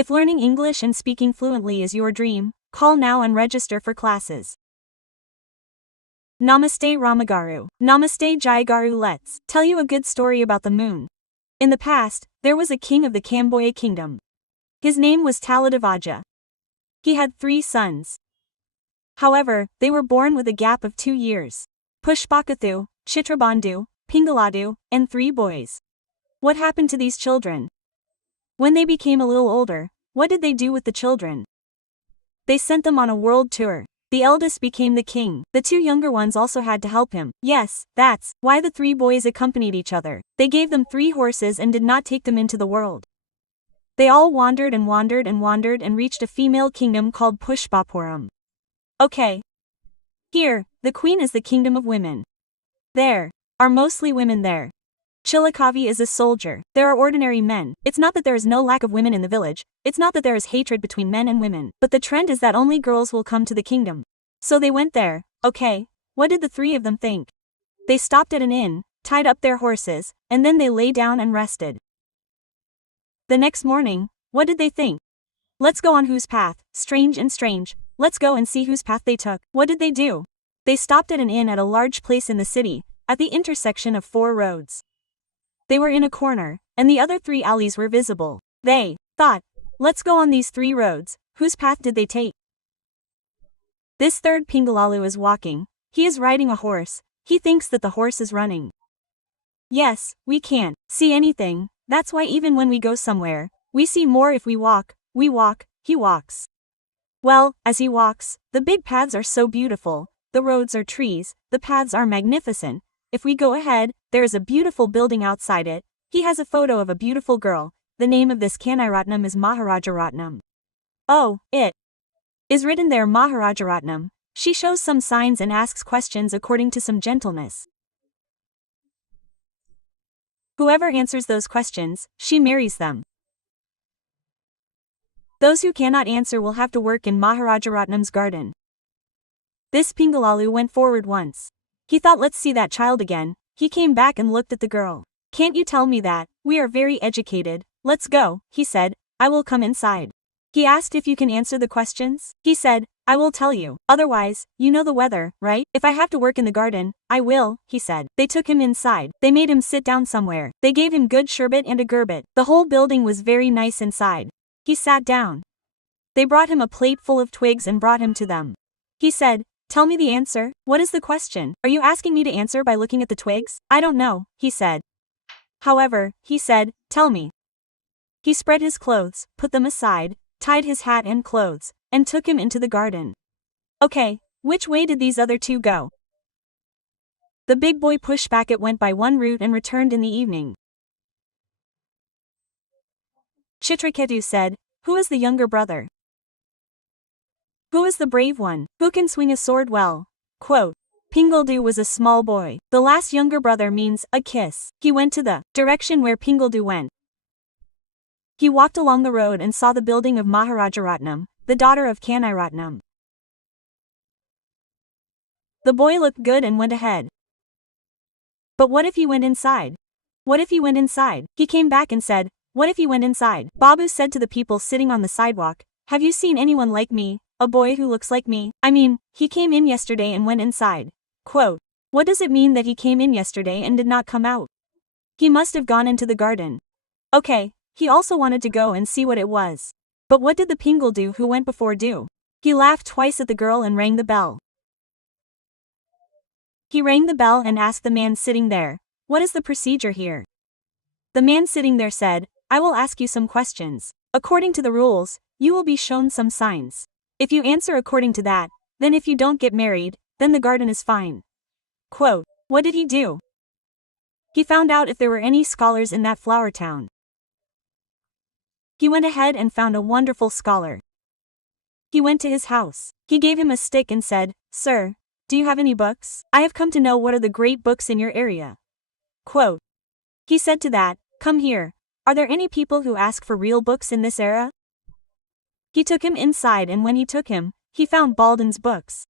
If learning English and speaking fluently is your dream, call now and register for classes. Namaste Ramagaru. Namaste Jayagaru. Let's tell you a good story about the moon. In the past, there was a king of the Kamboya kingdom. His name was Taladavaja. He had 3 sons. However, they were born with a gap of 2 years. Pushpakathu, Chitrabandhu, Pingaladu, and 3 boys. What happened to these children? When they became a little older, what did they do with the children? They sent them on a world tour. The eldest became the king. The 2 younger ones also had to help him. Yes, that's why the 3 boys accompanied each other. They gave them 3 horses and did not take them into the world. They all wandered and wandered and wandered and reached a female kingdom called Pushpapuram. Okay. Here, the queen is the kingdom of women. There are mostly women there. Chilakavi is a soldier. There are ordinary men. It's not that there is no lack of women in the village. It's not that there is hatred between men and women. But the trend is that only girls will come to the kingdom. So they went there. Okay. What did the 3 of them think? They stopped at an inn, tied up their horses, and then they lay down and rested. The next morning, what did they think? Let's go on whose path, strange and strange. Let's go and see whose path they took. What did they do? They stopped at an inn at a large place in the city, at the intersection of 4 roads. They were in a corner, and the other 3 alleys were visible. They thought, let's go on these 3 roads. Whose path did they take? This 3rd Pingalalu is walking. He is riding a horse. He thinks that the horse is running. Yes, we can't see anything. That's why even when we go somewhere, we see more if we walk, he walks. Well, as he walks, the big paths are so beautiful, the roads are trees, the paths are magnificent. If we go ahead, there is a beautiful building outside it. He has a photo of a beautiful girl. The name of this Kanairatnam is Maharajaratnam. Oh, it is written there Maharajaratnam. She shows some signs and asks questions according to some gentleness. Whoever answers those questions, she marries them. Those who cannot answer will have to work in Maharajaratnam's garden. This Pingalalu went forward once. He thought, let's see that child again. He came back and looked at the girl. Can't you tell me that? We are very educated. Let's go, he said. I will come inside. He asked if you can answer the questions. He said, I will tell you. Otherwise, you know the weather, right? If I have to work in the garden, I will, he said. They took him inside. They made him sit down somewhere. They gave him good sherbet and a gerbet. The whole building was very nice inside. He sat down. They brought him a plate full of twigs and brought him to them. He said, tell me the answer. What is the question? Are you asking me to answer by looking at the twigs? I don't know, he said. However, he said, tell me. He spread his clothes, put them aside, tied his hat and clothes, and took him into the garden. Okay, which way did these other 2 go? The big boy Pushpakat went by one route and returned in the evening. Chitraketu said, who is the younger brother? Who is the brave one? Who can swing a sword well? Quote, Pingaldu was a small boy. The last younger brother means a kiss. He went to the direction where Pingaldu went. He walked along the road and saw the building of Maharajaratnam, the daughter of Kanairatnam. The boy looked good and went ahead. But what if he went inside? What if he went inside? He came back and said, what if he went inside? Babu said to the people sitting on the sidewalk, have you seen anyone like me? A boy who looks like me? I mean, he came in yesterday and went inside. Quote, what does it mean that he came in yesterday and did not come out? He must have gone into the garden. Okay, he also wanted to go and see what it was. But what did the Pingaldu who went before do? He laughed twice at the girl and rang the bell. He rang the bell and asked the man sitting there, what is the procedure here? The man sitting there said, I will ask you some questions. According to the rules, you will be shown some signs. If you answer according to that, then if you don't get married, then the garden is fine. Quote, what did he do? He found out if there were any scholars in that flower town. He went ahead and found a wonderful scholar. He went to his house. He gave him a stick and said, sir, do you have any books? I have come to know what are the great books in your area. Quote, he said to that, come here. Are there any people who ask for real books in this era? He took him inside, and when he took him, he found Balden's books.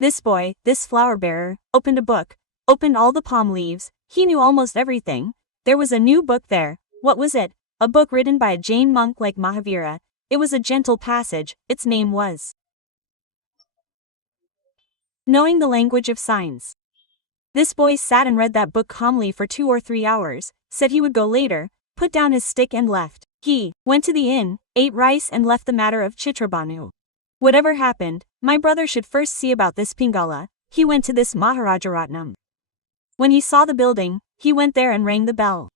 This boy, this flower bearer, opened a book, opened all the palm leaves. He knew almost everything. There was a new book there. What was it? A book written by a Jain monk like Mahavira. It was a gentle passage. Its name was Knowing the Language of Signs. This boy sat and read that book calmly for 2 or 3 hours, said he would go later, put down his stick and left. He went to the inn, ate rice and left the matter of Chitrabhanu. Whatever happened, my brother should first see about this Pingala. He went to this Maharajaratnam. When he saw the building, he went there and rang the bell.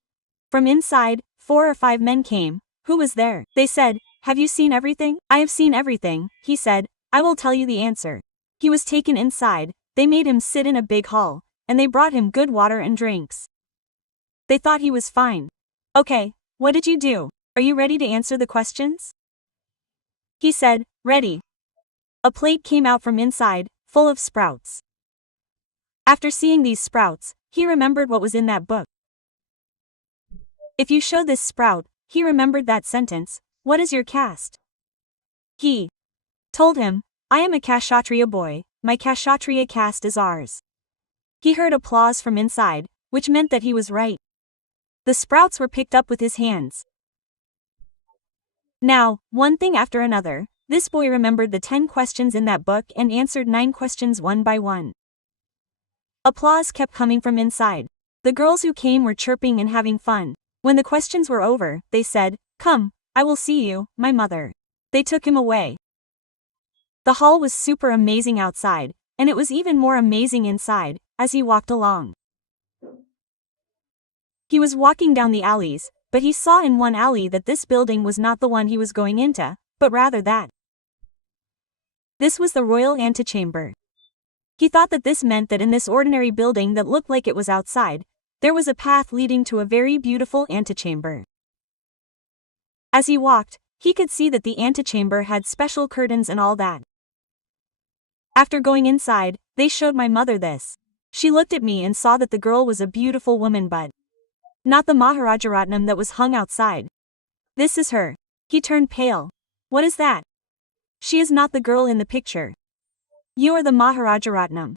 From inside, 4 or 5 men came. Who was there? They said, have you seen everything? I have seen everything, he said. I will tell you the answer. He was taken inside, they made him sit in a big hall, and they brought him good water and drinks. They thought he was fine. Okay, what did you do? Are you ready to answer the questions? He said, ready. A plate came out from inside, full of sprouts. After seeing these sprouts, he remembered what was in that book. If you show this sprout, he remembered that sentence, what is your caste? He told him, I am a Kshatriya boy, my Kshatriya caste is ours. He heard applause from inside, which meant that he was right. The sprouts were picked up with his hands. Now, one thing after another, this boy remembered the 10 questions in that book and answered 9 questions one by one. Applause kept coming from inside. The girls who came were chirping and having fun. When the questions were over, they said, come, I will see you, my mother. They took him away. The hall was super amazing outside, and it was even more amazing inside, as he walked along. He was walking down the alleys, but he saw in one alley that this building was not the one he was going into, but rather that. This was the royal antechamber. He thought that this meant that in this ordinary building that looked like it was outside, there was a path leading to a very beautiful antechamber. As he walked, he could see that the antechamber had special curtains and all that. After going inside, they showed my mother this. She looked at me and saw that the girl was a beautiful woman but not the Maharajaratnam that was hung outside. This is her. He turned pale. What is that? She is not the girl in the picture. You are the Maharajaratnam.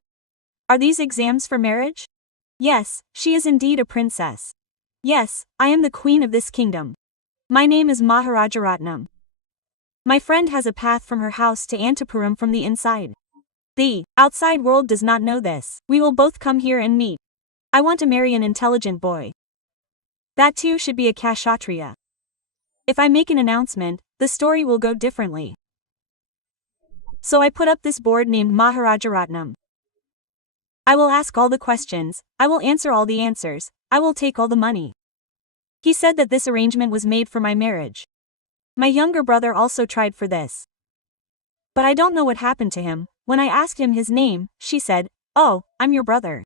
Are these exams for marriage? Yes, she is indeed a princess. Yes, I am the queen of this kingdom. My name is Maharajaratnam. My friend has a path from her house to Antapuram from the inside. The outside world does not know this. We will both come here and meet. I want to marry an intelligent boy. That too should be a Kshatriya. If I make an announcement, the story will go differently. So I put up this board named Maharajaratnam. I will ask all the questions, I will answer all the answers, I will take all the money. He said that this arrangement was made for my marriage. My younger brother also tried for this. But I don't know what happened to him. When I asked him his name, she said, oh, I'm your brother.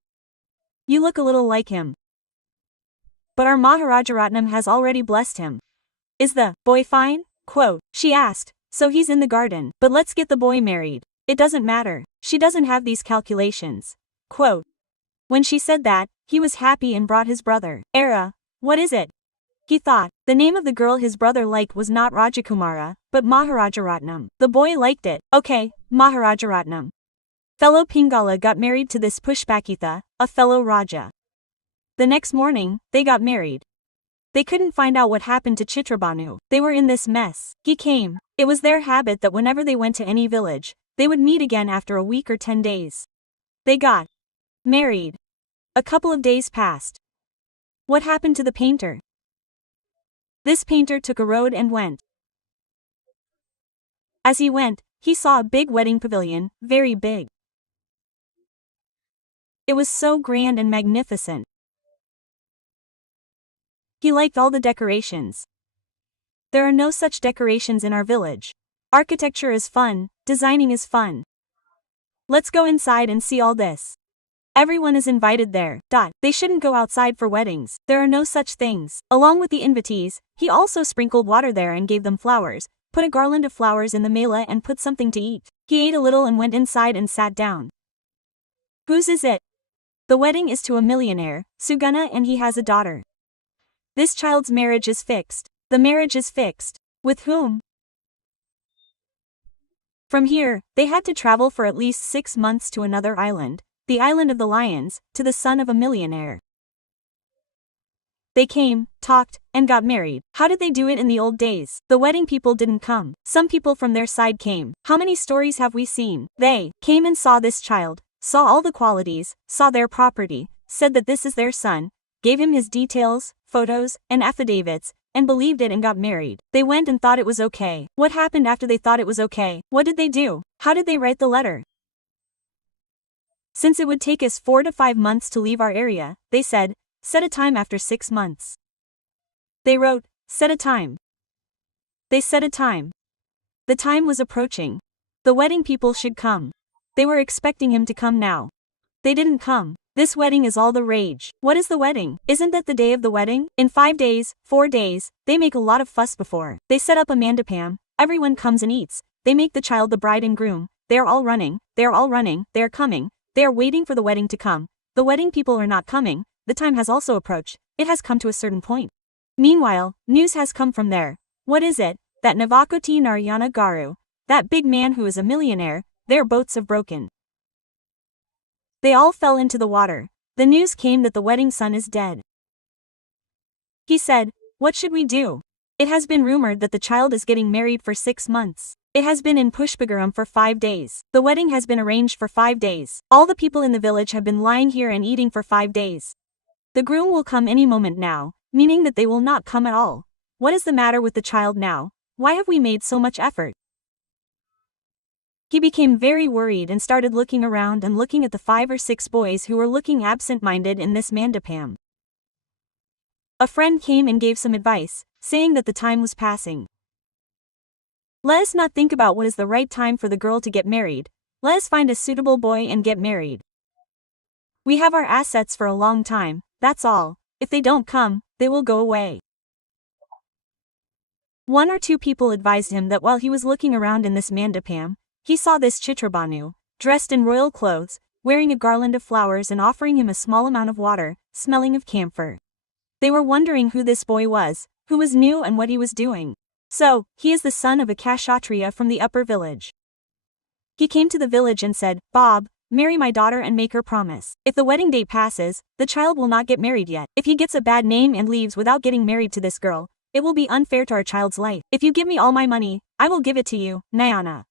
You look a little like him. But our Maharajaratnam has already blessed him. Is the boy fine? Quote, she asked, so he's in the garden, but let's get the boy married. It doesn't matter, she doesn't have these calculations. Quote. When she said that, he was happy and brought his brother. Era, what is it? He thought, the name of the girl his brother liked was not Rajakumara, but Maharajaratnam. The boy liked it. Okay, Maharajaratnam. Fellow Pingala got married to this Pushpakitha, a fellow Raja. The next morning, they got married. They couldn't find out what happened to Chitrabhanu. They were in this mess. He came. It was their habit that whenever they went to any village, they would meet again after a week or 10 days. They got married. A couple of days passed. What happened to the painter? This painter took a road and went. As he went, he saw a big wedding pavilion, very big. It was so grand and magnificent. He liked all the decorations. There are no such decorations in our village. Architecture is fun, designing is fun. Let's go inside and see all this. Everyone is invited there. They shouldn't go outside for weddings. There are no such things. Along with the invitees, he also sprinkled water there and gave them flowers, put a garland of flowers in the mela and put something to eat. He ate a little and went inside and sat down. Whose is it? The wedding is to a millionaire, Sugana, and he has a daughter. This child's marriage is fixed. The marriage is fixed. With whom? From here, they had to travel for at least 6 months to another island, the island of the lions, to the son of a millionaire. They came, talked, and got married. How did they do it in the old days? The wedding people didn't come. Some people from their side came. How many stories have we seen? They came and saw this child, saw all the qualities, saw their property, said that this is their son, gave him his details, photos, and affidavits, and believed it and got married. They went and thought it was okay. What happened after they thought it was okay? What did they do? How did they write the letter? Since it would take us 4 to 5 months to leave our area, they said, set a time after 6 months. They wrote, set a time. They set a time. The time was approaching. The wedding people should come. They were expecting him to come now. They didn't come. This wedding is all the rage. What is the wedding? Isn't that the day of the wedding? In 5 days, 4 days, they make a lot of fuss before. They set up a mandapam, everyone comes and eats. They make the child the bride and groom. They are all running, they are coming. They are waiting for the wedding to come. The wedding people are not coming. The time has also approached. It has come to a certain point. Meanwhile, news has come from there. What is it? That Navakoti Narayana Garu, that big man who is a millionaire, their boats have broken. They all fell into the water. The news came that the wedding son is dead. He said, what should we do? It has been rumored that the child is getting married for 6 months. It has been in Pushpagaram for 5 days. The wedding has been arranged for 5 days. All the people in the village have been lying here and eating for 5 days. The groom will come any moment now, meaning that they will not come at all. What is the matter with the child now? Why have we made so much effort? He became very worried and started looking around and looking at the 5 or 6 boys who were looking absent-minded in this mandapam. A friend came and gave some advice, saying that the time was passing. Let us not think about what is the right time for the girl to get married. Let us find a suitable boy and get married. We have our assets for a long time, that's all. If they don't come, they will go away. 1 or 2 people advised him that while he was looking around in this mandapam, he saw this Chitrabhanu, dressed in royal clothes, wearing a garland of flowers and offering him a small amount of water, smelling of camphor. They were wondering who this boy was, who was new and what he was doing. So, he is the son of a Kshatriya from the upper village. He came to the village and said, Bob, marry my daughter and make her promise. If the wedding date passes, the child will not get married yet. If he gets a bad name and leaves without getting married to this girl, it will be unfair to our child's life. If you give me all my money, I will give it to you, Nayana.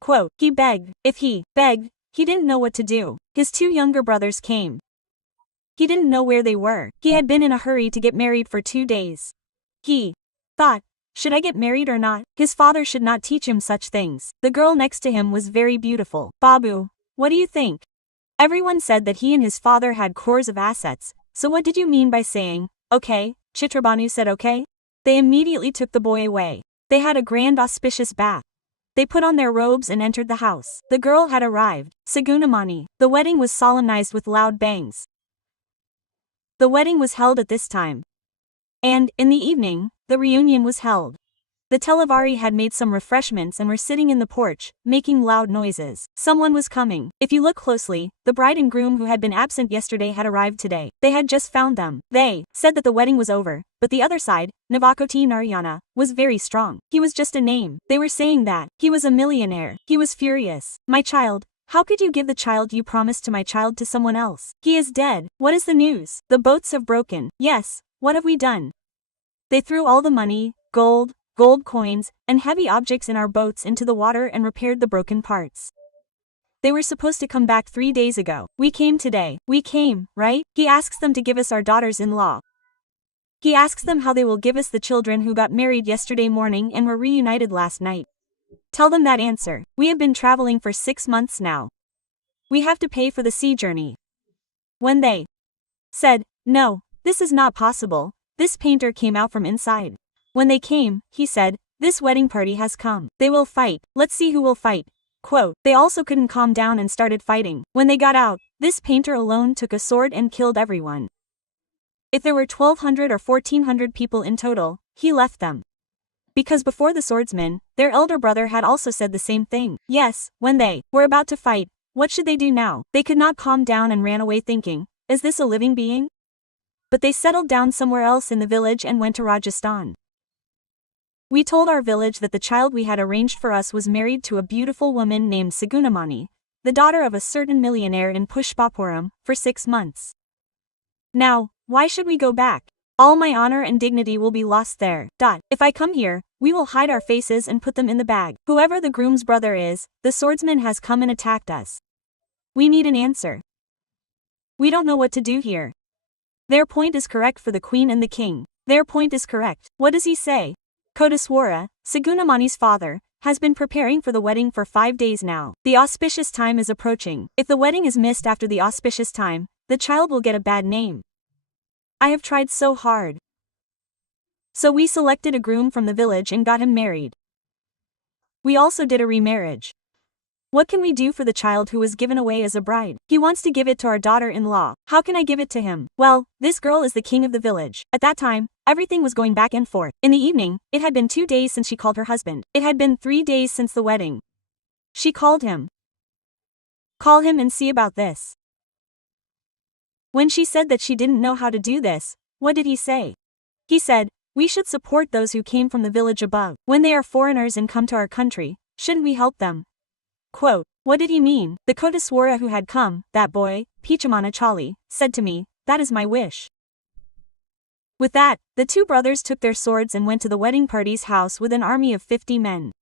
Quote, he begged. If he begged, he didn't know what to do. His 2 younger brothers came. He didn't know where they were. He had been in a hurry to get married for 2 days. He thought, should I get married or not? His father should not teach him such things. The girl next to him was very beautiful. Babu, what do you think? Everyone said that he and his father had crores of assets, so what did you mean by saying, okay? Chitrabhanu said okay. They immediately took the boy away. They had a grand auspicious bath. They put on their robes and entered the house. The girl had arrived. Sagunamani. The wedding was solemnized with loud bangs. The wedding was held at this time. And, in the evening, the reunion was held. The Televari had made some refreshments and were sitting in the porch, making loud noises. Someone was coming. If you look closely, the bride and groom who had been absent yesterday had arrived today. They had just found them. They said that the wedding was over, but the other side, Navakoti Narayana, was very strong. He was just a name. They were saying that he was a millionaire. He was furious. My child, how could you give the child you promised to my child to someone else? He is dead. What is the news? The boats have broken. Yes, what have we done? They threw all the money, gold coins, and heavy objects in our boats into the water and repaired the broken parts. They were supposed to come back 3 days ago. We came today. We came, right? He asks them to give us our daughters-in-law. He asks them how they will give us the children who got married yesterday morning and were reunited last night. Tell them that answer. We have been traveling for 6 months now. We have to pay for the sea journey. When they said, no, this is not possible, this painter came out from inside. When they came, he said, this wedding party has come. They will fight. Let's see who will fight. Quote, they also couldn't calm down and started fighting. When they got out, this painter alone took a sword and killed everyone. If there were 1,200 or 1,400 people in total, he left them. Because before the swordsman, their elder brother had also said the same thing. Yes, when they were about to fight, what should they do now? They could not calm down and ran away thinking, is this a living being? But they settled down somewhere else in the village and went to Rajasthan. We told our village that the child we had arranged for us was married to a beautiful woman named Sagunamani, the daughter of a certain millionaire in Pushpapuram, for 6 months. Now, why should we go back? All my honor and dignity will be lost there. If I come here, we will hide our faces and put them in the bag. Whoever the groom's brother is, the swordsman has come and attacked us. We need an answer. We don't know what to do here. Their point is correct for the queen and the king. Their point is correct. What does he say? Kodaswara, Sagunamani's father, has been preparing for the wedding for 5 days now. The auspicious time is approaching. If the wedding is missed after the auspicious time, the child will get a bad name. I have tried so hard. So we selected a groom from the village and got him married. We also did a remarriage. What can we do for the child who was given away as a bride? He wants to give it to our daughter-in-law. How can I give it to him? Well, this girl is the king of the village. At that time, everything was going back and forth. In the evening, it had been 2 days since she called her husband. It had been 3 days since the wedding. She called him. Call him and see about this. When she said that she didn't know how to do this, what did he say? He said, we should support those who came from the village above. When they are foreigners and come to our country, shouldn't we help them? Quote, what did he mean? The Kodaswara who had come, that boy, Pichamana, said to me, that is my wish. With that, the 2 brothers took their swords and went to the wedding party's house with an army of 50 men.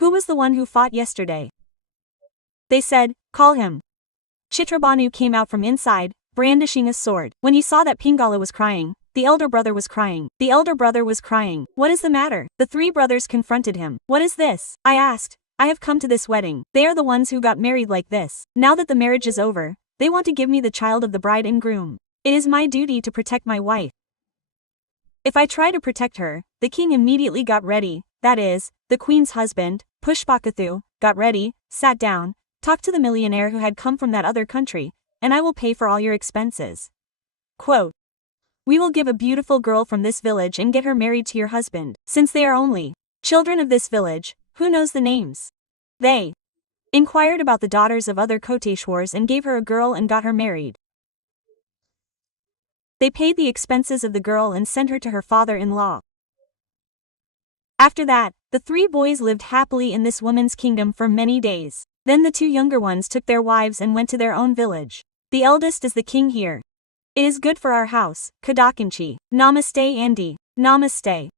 Who was the one who fought yesterday? They said, call him. Chitrabhanu came out from inside, brandishing a sword. When he saw that Pingala was crying, the elder brother was crying. The elder brother was crying. What is the matter? The 3 brothers confronted him. What is this? I asked. I have come to this wedding. They are the ones who got married like this. Now that the marriage is over, they want to give me the child of the bride and groom. It is my duty to protect my wife. If I try to protect her, the king immediately got ready, that is, the queen's husband, Pushpakathu, got ready, sat down, talked to the millionaire who had come from that other country, and I will pay for all your expenses. Quote, we will give a beautiful girl from this village and get her married to your husband. Since they are only children of this village, who knows the names? They inquired about the daughters of other Koteshwars and gave her a girl and got her married. They paid the expenses of the girl and sent her to her father-in-law. After that, the 3 boys lived happily in this woman's kingdom for many days. Then the 2 younger ones took their wives and went to their own village. The eldest is the king here. It is good for our house, Kadakanchi. Namaste Andy. Namaste.